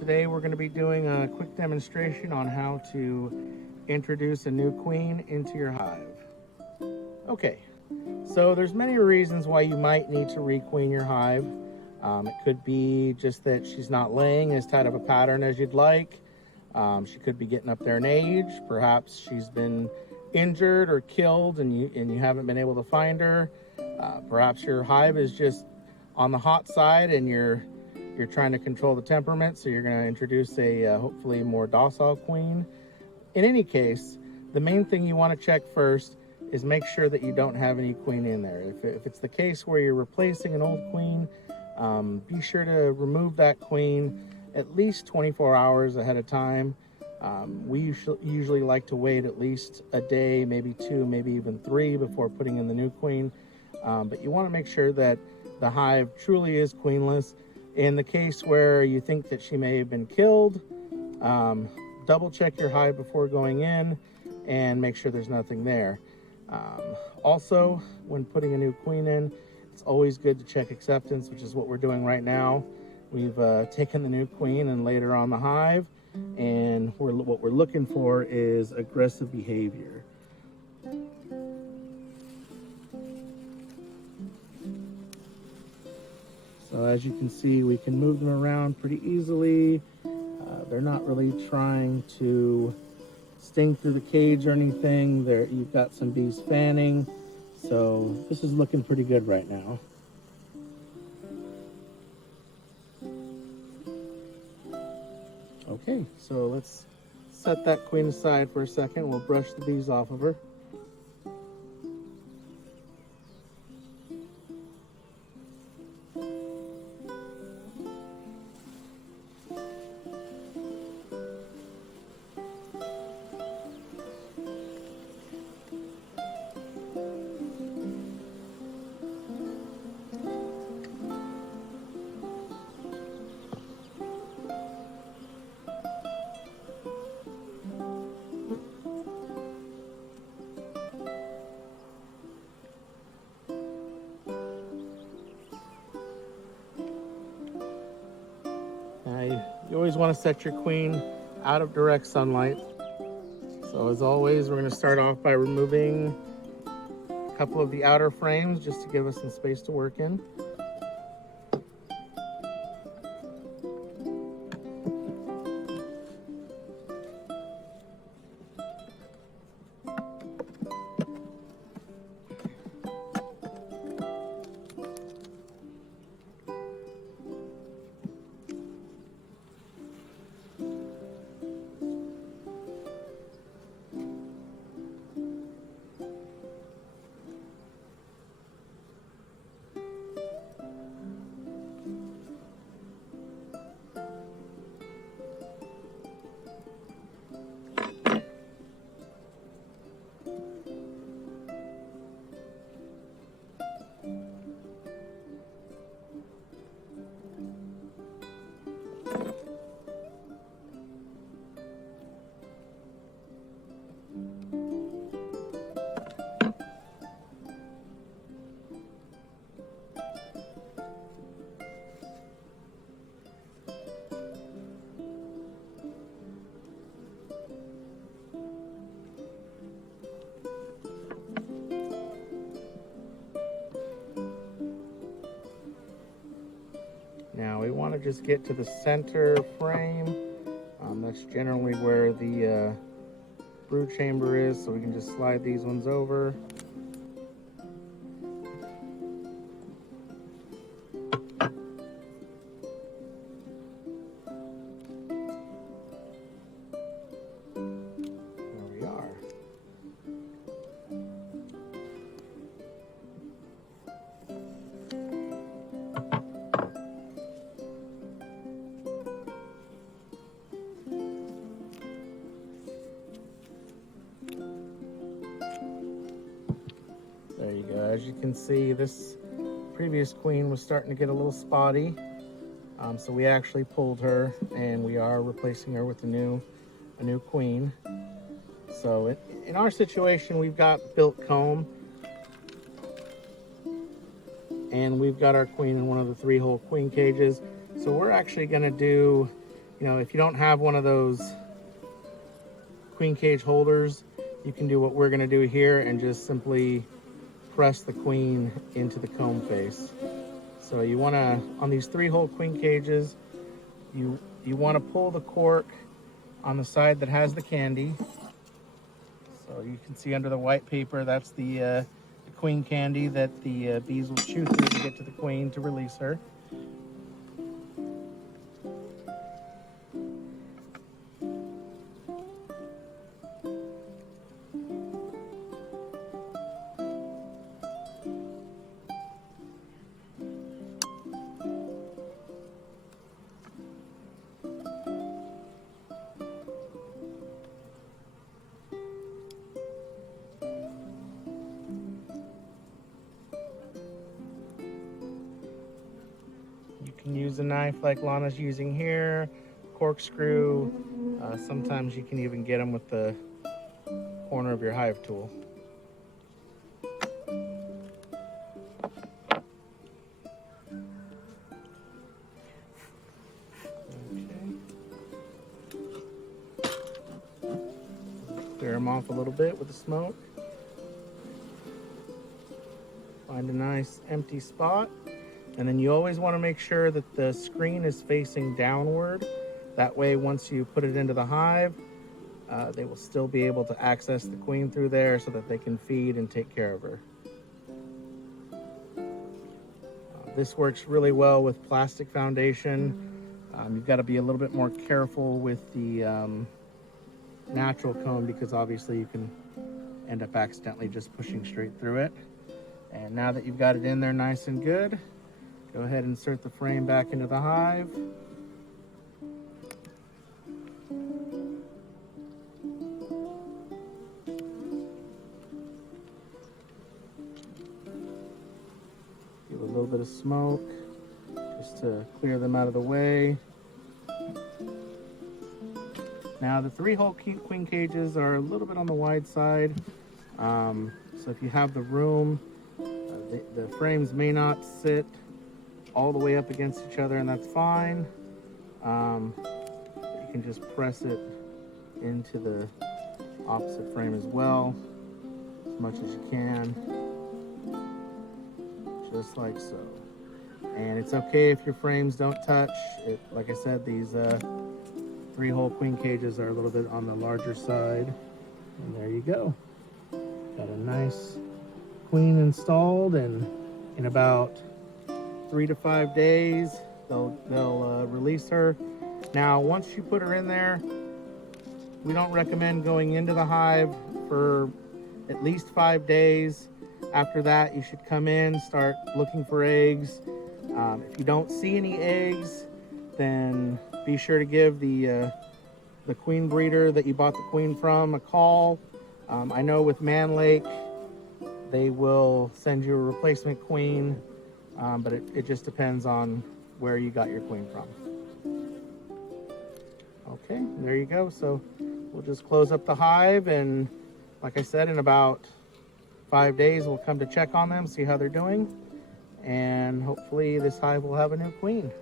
Today we're going to be doing a quick demonstration on how to introduce a new queen into your hive. Okay, so there's many reasons why you might need to requeen your hive. It could be just that she's not laying as tight of a pattern as you'd like. She could be getting up there in age. Perhaps she's been injured or killed and you haven't been able to find her. Perhaps your hive is just on the hot side and you're trying to control the temperament, so you're going to introduce a hopefully more docile queen. In any case, the main thing you want to check first is make sure that you don't have any queen in there. If it's the case where you're replacing an old queen, be sure to remove that queen at least 24 hours ahead of time. We usually like to wait at least a day, maybe 2, maybe even 3 before putting in the new queen. But you want to make sure that the hive truly is queenless. In the case where you think that she may have been killed, double check your hive before going in and make sure there's nothing there. Also, when putting a new queen in, it's always good to check acceptance, which is what we're doing right now. We've taken the new queen and laid her on the hive, and what we're looking for is aggressive behavior. So as you can see, we can move them around pretty easily. They're not really trying to sting through the cage or anything. You've got some bees fanning, so this is looking pretty good right now. Okay, so let's set that queen aside for a second. We'll brush the bees off of her. You always want to set your queen out of direct sunlight. So as always, we're going to start off by removing a couple of the outer frames just to give us some space to work in. Now we want to just get to the center frame. That's generally where the brood chamber is, so we can just slide these ones over. There we are. There you go. As you can see, this previous queen was starting to get a little spotty. So we actually pulled her and we are replacing her with a new queen. So in our situation, we've got built comb and we've got our queen in one of the 3-hole queen cages. So we're actually going to do You know, if you don't have one of those queen cage holders, you can do what we're going to do here and just simply press the queen into the comb face. So you want to, on these 3-hole queen cages, you want to pull the cork on the side that has the candy. So you can see under the white paper, that's the queen candy that the bees will chew through to get to the queen to release her. You can use a knife like Lana's using here, corkscrew. Sometimes you can even get them with the corner of your hive tool. Clear them off a little bit with the smoke. Find a nice empty spot. And then you always want to make sure that the screen is facing downward. That way, once you put it into the hive, they will still be able to access the queen through there so that they can feed and take care of her. This works really well with plastic foundation. You've got to be a little bit more careful with the natural comb because obviously you can end up accidentally just pushing straight through it. And now that you've got it in there nice and good, go ahead and insert the frame back into the hive. Give a little bit of smoke just to clear them out of the way. Now the 3-hole queen cages are a little bit on the wide side. So if you have the room, the frames may not sit all the way up against each other, and that's fine. You can just press it into the opposite frame as well, as much as you can, just like so. And it's okay if your frames don't touch. Like I said, these 3-hole queen cages are a little bit on the larger side. And there you go. Got a nice queen installed, and in about 3 to 5 days, they'll release her. Now, once you put her in there, we don't recommend going into the hive for at least 5 days. After that, you should come in, start looking for eggs. If you don't see any eggs, then be sure to give the queen breeder that you bought the queen from a call. I know with Mann Lake, they will send you a replacement queen, but it just depends on where you got your queen from. Okay, there you go. So we'll just close up the hive, and like I said, in about 5 days, we'll come to check on them, see how they're doing, and hopefully this hive will have a new queen.